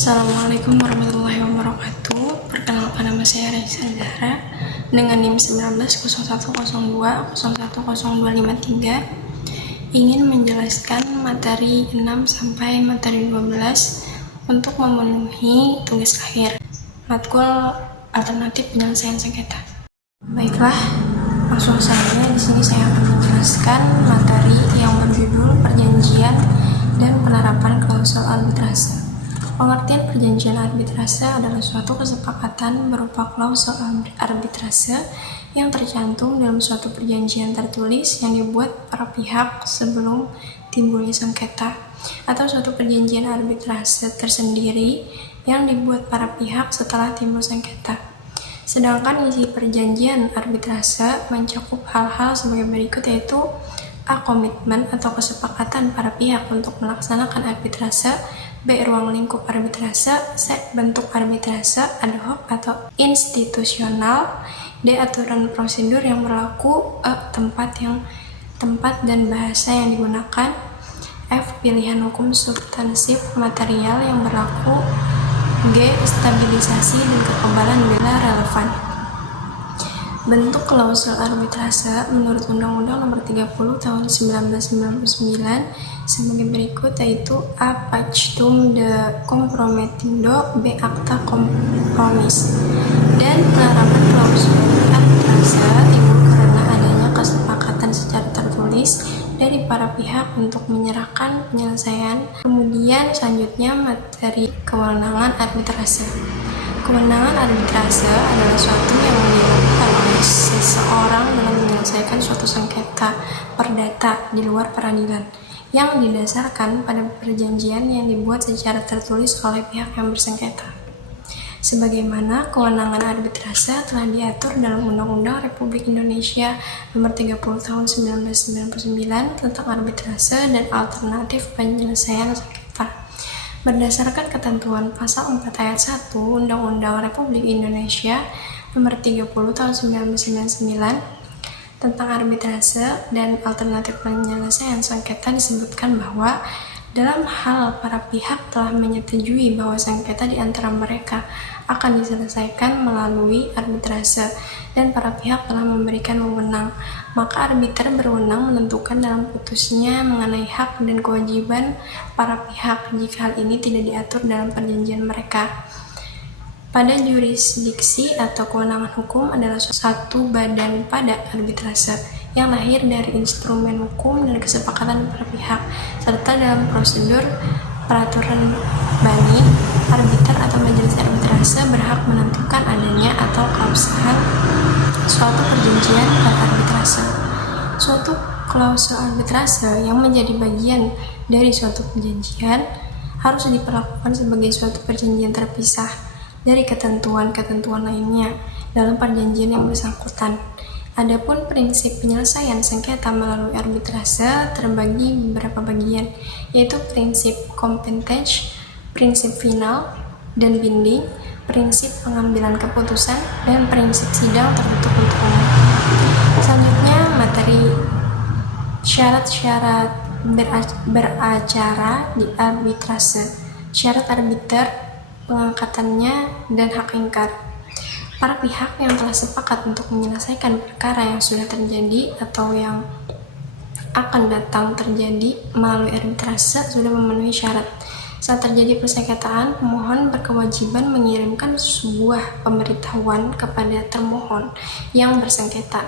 Assalamualaikum warahmatullahi wabarakatuh. Perkenalkan, nama saya Raisa Zahra dengan NIM 190102010253, ingin menjelaskan materi 6 sampai materi 12 untuk memenuhi tugas akhir matkul alternatif penyelesaian sengketa. Baiklah, langsung saja di sini saya akan menjelaskan materi yang berjudul perjanjian dan penerapan klausul arbitrase. Pengertian perjanjian arbitrase adalah suatu kesepakatan berupa klausul arbitrase yang tercantum dalam suatu perjanjian tertulis yang dibuat para pihak sebelum timbulnya sengketa, atau suatu perjanjian arbitrase tersendiri yang dibuat para pihak setelah timbul sengketa. Sedangkan isi perjanjian arbitrase mencakup hal-hal sebagai berikut, yaitu A. Komitmen atau kesepakatan para pihak untuk melaksanakan arbitrase. B. Ruang lingkup arbitrase. C. Bentuk arbitrase ad hoc atau institusional. D. Aturan prosedur yang berlaku. E. Tempat dan bahasa yang digunakan. F. Pilihan hukum substansif material yang berlaku. G. Stabilisasi dan kekebalan bila relevan. Bentuk klausul arbitrase menurut Undang-Undang Nomor 30 Tahun 1999 sebagai berikut, yaitu A. Pactum de compromettindo. B. Akta kompromis. Dan penerapan klausul arbitrase timbul karena adanya kesepakatan secara tertulis dari para pihak untuk menyerahkan penyelesaian. Kemudian selanjutnya materi kewenangan arbitrase. Kewenangan arbitrase adalah suatu yang dilakukan oleh seseorang dalam menyelesaikan suatu sengketa perdata di luar peradilan, yang didasarkan pada perjanjian yang dibuat secara tertulis oleh pihak yang bersengketa. Sebagaimana kewenangan arbitrase telah diatur dalam Undang-Undang Republik Indonesia Nomor 30 Tahun 1999 tentang arbitrase dan alternatif penyelesaian sengketa. Berdasarkan ketentuan Pasal 4 Ayat 1 Undang-Undang Republik Indonesia Nomor 30 Tahun 1999 tentang arbitrase dan alternatif penyelesaian sengketa, disebutkan bahwa dalam hal para pihak telah menyetujui bahwa sengketa di antara mereka akan diselesaikan melalui arbitrase dan para pihak telah memberikan wewenang, maka arbiter berwenang menentukan dalam putusnya mengenai hak dan kewajiban para pihak jika hal ini tidak diatur dalam perjanjian mereka. Pada jurisdiksi atau kewenangan hukum adalah suatu badan pada arbitrase yang lahir dari instrumen hukum dan kesepakatan para pihak, serta dalam prosedur peraturan bani, arbiter atau majelis arbitrase berhak menentukan adanya atau keabsahan suatu perjanjian dan arbitrase. Suatu klausul arbitrase yang menjadi bagian dari suatu perjanjian harus diperlakukan sebagai suatu perjanjian terpisah dari ketentuan-ketentuan lainnya dalam perjanjian yang bersangkutan. Adapun prinsip penyelesaian sengketa melalui arbitrase terbagi beberapa bagian, yaitu prinsip kompetens, prinsip final dan binding, prinsip pengambilan keputusan, dan prinsip sidang tertutup untuk umum. Selanjutnya materi syarat-syarat beracara di arbitrase, syarat arbiter, pengangkatannya, dan hak ingkar. Para pihak yang telah sepakat untuk menyelesaikan perkara yang sudah terjadi atau yang akan datang terjadi melalui arbitrase sudah memenuhi syarat. Saat terjadi persengketaan, pemohon berkewajiban mengirimkan sebuah pemberitahuan kepada termohon yang bersengketa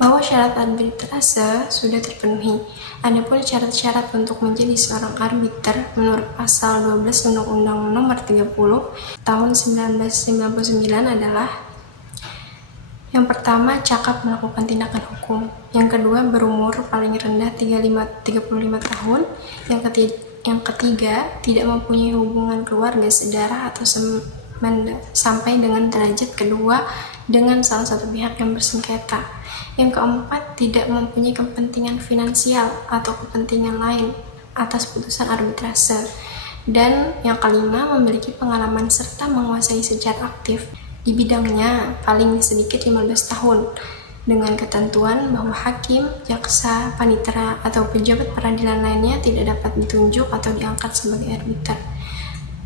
bahwa syarat arbitrase sudah terpenuhi. Adapun syarat-syarat untuk menjadi seorang arbiter menurut Pasal 12 Undang-Undang Nomor 30 Tahun 1999 adalah: yang pertama, cakap melakukan tindakan hukum. Yang kedua, berumur paling rendah 35 tahun. Yang ketiga, tidak mempunyai hubungan keluarga, sedarah atau sampai dengan derajat kedua dengan salah satu pihak yang bersengketa. Yang keempat, tidak mempunyai kepentingan finansial atau kepentingan lain atas putusan arbitrase. Dan yang kelima, memiliki pengalaman serta menguasai secara aktif di bidangnya paling sedikit 15 tahun, dengan ketentuan bahwa hakim, jaksa, panitera, atau pejabat peradilan lainnya tidak dapat ditunjuk atau diangkat sebagai arbiter.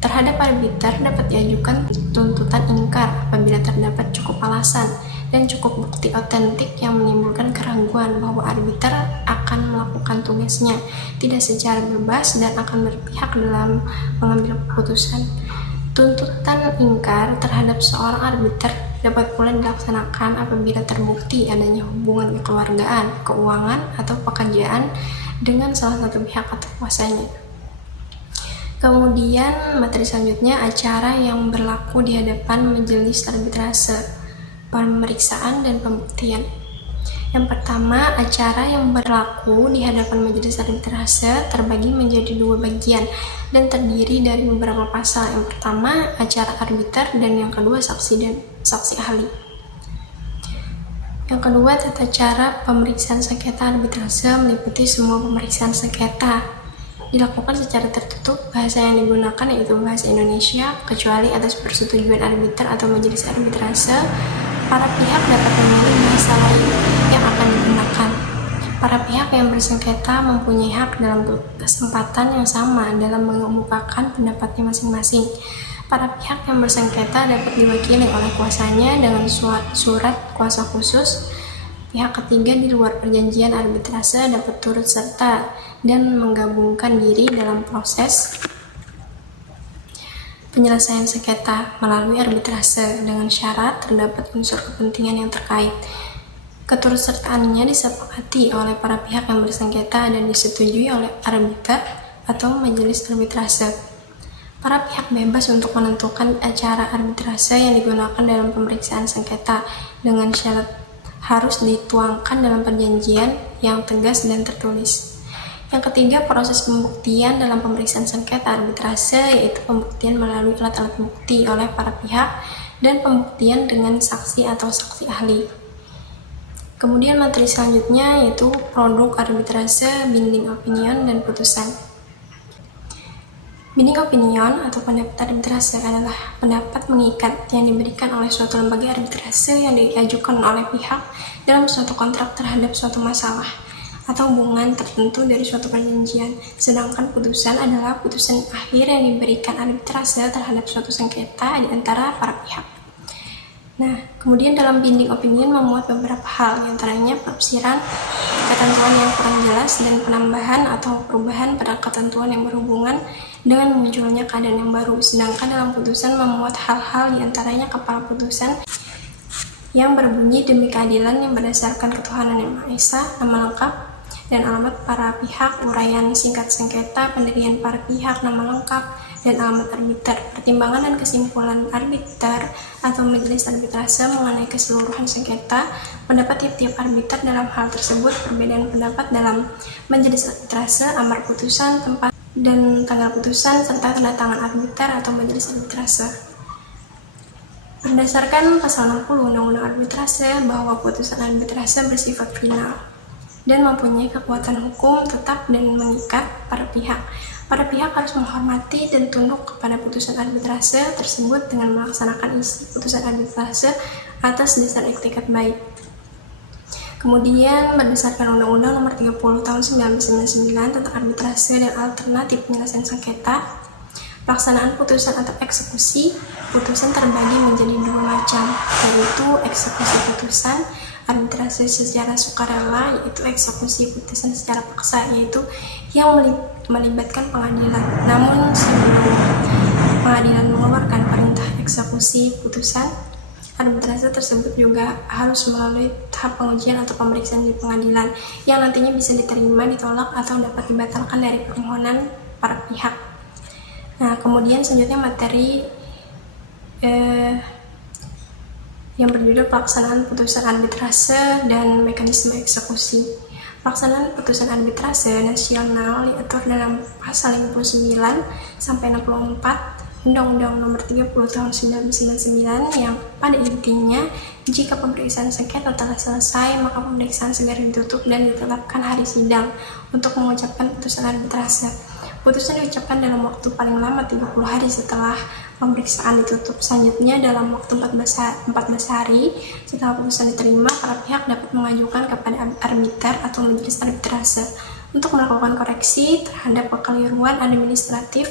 Terhadap arbiter dapat diajukan tuntutan ingkar apabila terdapat cukup alasan dan cukup bukti otentik yang menimbulkan keraguan bahwa arbiter akan melakukan tugasnya tidak secara bebas dan akan berpihak dalam mengambil keputusan. Tuntutan ingkar terhadap seorang arbiter dapat pula dilaksanakan apabila terbukti adanya hubungan kekeluargaan, keuangan, atau pekerjaan dengan salah satu pihak atau kuasanya. Kemudian materi selanjutnya acara yang berlaku di hadapan majelis arbitrase, pemeriksaan dan pembuktian. Yang pertama, acara yang berlaku di hadapan majelis arbitrase terbagi menjadi dua bagian dan terdiri dari beberapa pasal. Yang pertama, acara arbiter, dan yang kedua, saksi dan saksi ahli. Yang kedua, tata cara pemeriksaan sengketa arbitrase meliputi semua pemeriksaan sengketa dilakukan secara tertutup. Bahasa yang digunakan yaitu bahasa Indonesia, kecuali atas persetujuan arbiter atau majelis arbitrase, para pihak dapat memilih bahasa lain yang akan digunakan. Para pihak yang bersengketa mempunyai hak dalam kesempatan yang sama dalam mengemukakan pendapatnya masing-masing. Para pihak yang bersengketa dapat diwakili oleh kuasanya dengan surat kuasa khusus. Pihak ketiga di luar perjanjian arbitrase dapat turut serta dan menggabungkan diri dalam proses penyelesaian sengketa melalui arbitrase dengan syarat terdapat unsur kepentingan yang terkait. Keturutsertaannya disepakati oleh para pihak yang bersengketa dan disetujui oleh arbiter atau majelis arbitrase. Para pihak bebas untuk menentukan acara arbitrase yang digunakan dalam pemeriksaan sengketa dengan syarat harus dituangkan dalam perjanjian yang tegas dan tertulis. Yang ketiga, proses pembuktian dalam pemeriksaan sengketa arbitrase, yaitu pembuktian melalui alat-alat bukti oleh para pihak dan pembuktian dengan saksi atau saksi ahli. Kemudian materi selanjutnya yaitu produk arbitrase, binding opinion, dan putusan. Binding opinion atau pendapat arbitrase adalah pendapat mengikat yang diberikan oleh suatu lembaga arbitrase yang diajukan oleh pihak dalam suatu kontrak terhadap suatu masalah atau hubungan tertentu dari suatu perjanjian. Sedangkan putusan adalah putusan akhir yang diberikan arbitrase terhadap suatu sengketa di antara para pihak. Nah, kemudian dalam binding opinion memuat beberapa hal, antaranya penafsiran ketentuan yang kurang jelas dan penambahan atau perubahan pada ketentuan yang berhubungan dengan munculnya keadaan yang baru. Sedangkan dalam putusan memuat hal-hal diantaranya kepala putusan yang berbunyi demi keadilan yang berdasarkan ketuhanan yang Maha Esa, nama lengkap dan alamat para pihak, uraian singkat sengketa, pendirian para pihak, nama lengkap, dan alamat arbiter. Pertimbangan dan kesimpulan arbiter atau majelis arbitrase mengenai keseluruhan sengketa, pendapat tiap-tiap arbiter dalam hal tersebut, perbedaan pendapat dalam majelis arbitrase, amar putusan, tempat dan tanggal putusan, serta tanda tangan arbiter atau majelis arbitrase. Berdasarkan pasal 60 Undang-Undang Arbitrase bahwa putusan arbitrase bersifat final dan mempunyai kekuatan hukum tetap dan mengikat para pihak. Para pihak harus menghormati dan tunduk kepada putusan arbitrase tersebut dengan melaksanakan isi putusan arbitrase atas dasar etikat baik. Kemudian berdasarkan Undang-Undang Nomor 30 Tahun 1999 tentang arbitrase dan alternatif penyelesaian sengketa, pelaksanaan putusan atau eksekusi putusan terbagi menjadi dua macam, yaitu eksekusi putusan, arbitrase secara sukarela, yaitu eksekusi putusan secara paksa, yaitu yang melibatkan pengadilan. Namun sebelum pengadilan mengeluarkan perintah eksekusi putusan, arbitrase tersebut juga harus melalui tahap pengujian atau pemeriksaan di pengadilan yang nantinya bisa diterima, ditolak, atau dapat dibatalkan dari permohonan para pihak. Nah, kemudian selanjutnya materi yang berjudul pelaksanaan putusan arbitrase dan mekanisme eksekusi. Pelaksanaan putusan arbitrase nasional diatur dalam pasal 59 sampai 64 Undang-Undang Nomor 30 Tahun 1999 yang pada intinya jika pemeriksaan sengketa telah selesai maka pemeriksaan segera ditutup dan ditetapkan hari sidang untuk mengucapkan putusan arbitrase. Putusan diucapkan dalam waktu paling lama 30 hari setelah pemeriksaan ditutup. Selanjutnya dalam waktu 14 hari setelah putusan diterima, para pihak dapat mengajukan kepada arbiter atau majelis arbitrase untuk melakukan koreksi terhadap kekeliruan administratif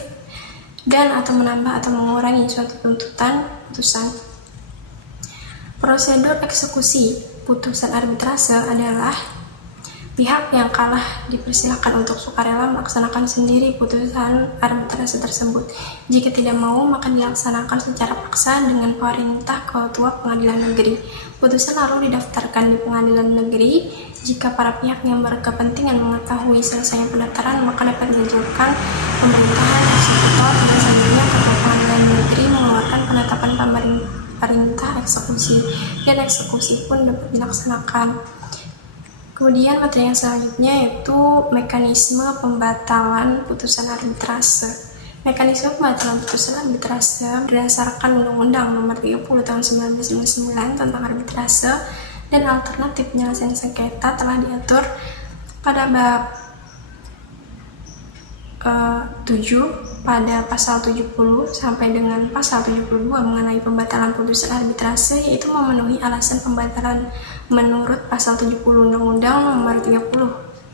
dan atau menambah atau mengurangi suatu tuntutan putusan. Prosedur eksekusi putusan arbitrase adalah pihak yang kalah dipersilakan untuk sukarela melaksanakan sendiri putusan arbitrase tersebut. Jika tidak mau, maka dilaksanakan secara paksa dengan perintah ketua pengadilan negeri. Putusan lalu didaftarkan di pengadilan negeri. Jika para pihak yang berkepentingan mengetahui selesainya pendaftaran, maka dapat diajukan pemerintahan eksekutor dan selanjutnya ketua pengadilan negeri mengeluarkan penetapan perintah eksekusi, dan eksekusi pun dapat dilaksanakan. Kemudian materi yang selanjutnya yaitu mekanisme pembatalan putusan arbitrase. Mekanisme pembatalan putusan arbitrase berdasarkan Undang-Undang Nomor 30 Tahun 1999 tentang arbitrase dan alternatif penyelesaian sengketa telah diatur pada bab 7 pada pasal 70 sampai dengan pasal 72 mengenai pembatalan putusan arbitrase, yaitu memenuhi alasan pembatalan menurut pasal 70 Undang-Undang Nomor 30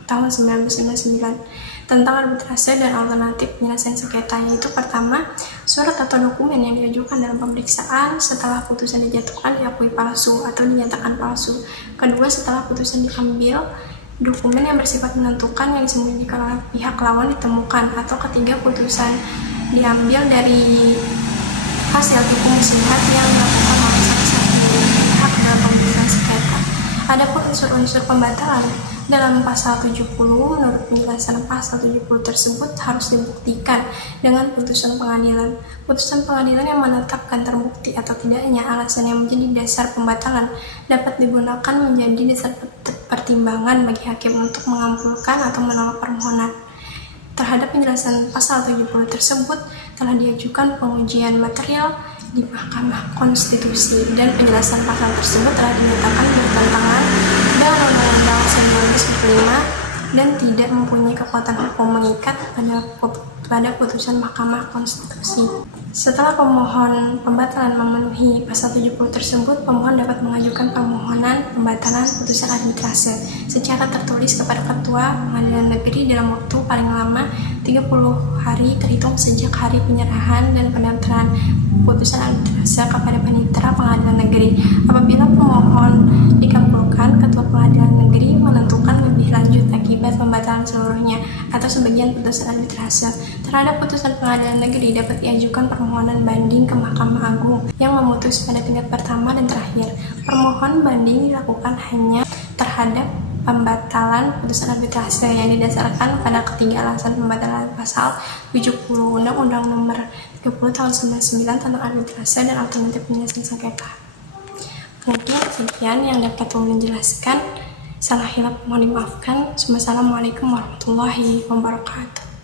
Tahun 1999 tentang arbitrase dan alternatif penyelesaian sengketa, yaitu pertama, surat atau dokumen yang diajukan dalam pemeriksaan setelah putusan dijatuhkan diakui palsu atau dinyatakan palsu. Kedua, setelah putusan diambil, dokumen yang bersifat menentukan yang disembunyikan oleh pihak lawan ditemukan. Atau ketiga, putusan diambil dari hasil hukum muslihat yang dilakukan oleh salah satu pihak dalam pemeriksaan sengketa. Adapun unsur-unsur pembatalan dalam pasal 70, menurut penjelasan pasal 70 tersebut harus dibuktikan dengan putusan pengadilan. Putusan pengadilan yang menetapkan terbukti atau tidaknya alasan yang menjadi dasar pembatalan dapat digunakan menjadi dasar pertimbangan bagi hakim untuk mengabulkan atau menolak permohonan. Terhadap penjelasan pasal 70 tersebut telah diajukan pengujian material di Mahkamah Konstitusi, dan penjelasan pasal tersebut telah dinyatakan bertentangan dengan Undang-Undang 1945 dan tidak mempunyai kekuatan hukum mengikat pada putusan Mahkamah Konstitusi. Setelah pemohon pembatalan memenuhi pasal 70 tersebut, pemohon dapat mengajukan permohonan pembatalan putusan arbitrase secara tertulis kepada Ketua Pengadilan Negeri dalam waktu paling lama 30 hari terhitung sejak hari penyerahan dan pendaftaran putusan arbitrase kepada Panitera Pengadilan Negeri. Apabila pemohon dikabulkan, Ketua Pengadilan Negeri menentukan lebih lanjut akibat pembatalan seluruhnya atau sebagian putusan arbitrase. Terhadap putusan Pengadilan Negeri dapat diajukan permohonan banding ke Mahkamah Agung yang memutus pada tingkat pertama dan terakhir. Permohonan banding dilakukan hanya terhadap pembatalan putusan arbitrase yang didasarkan pada ketiga alasan pembatalan pasal 70 Undang-Undang Nomor 30 Tahun 99 tentang arbitrase dan alternatif penyelesaian sengketa. Mungkin sekian yang dapat menjelaskan. Salah hilaf mohon dimaafkan. Wassalamualaikum warahmatullahi wabarakatuh.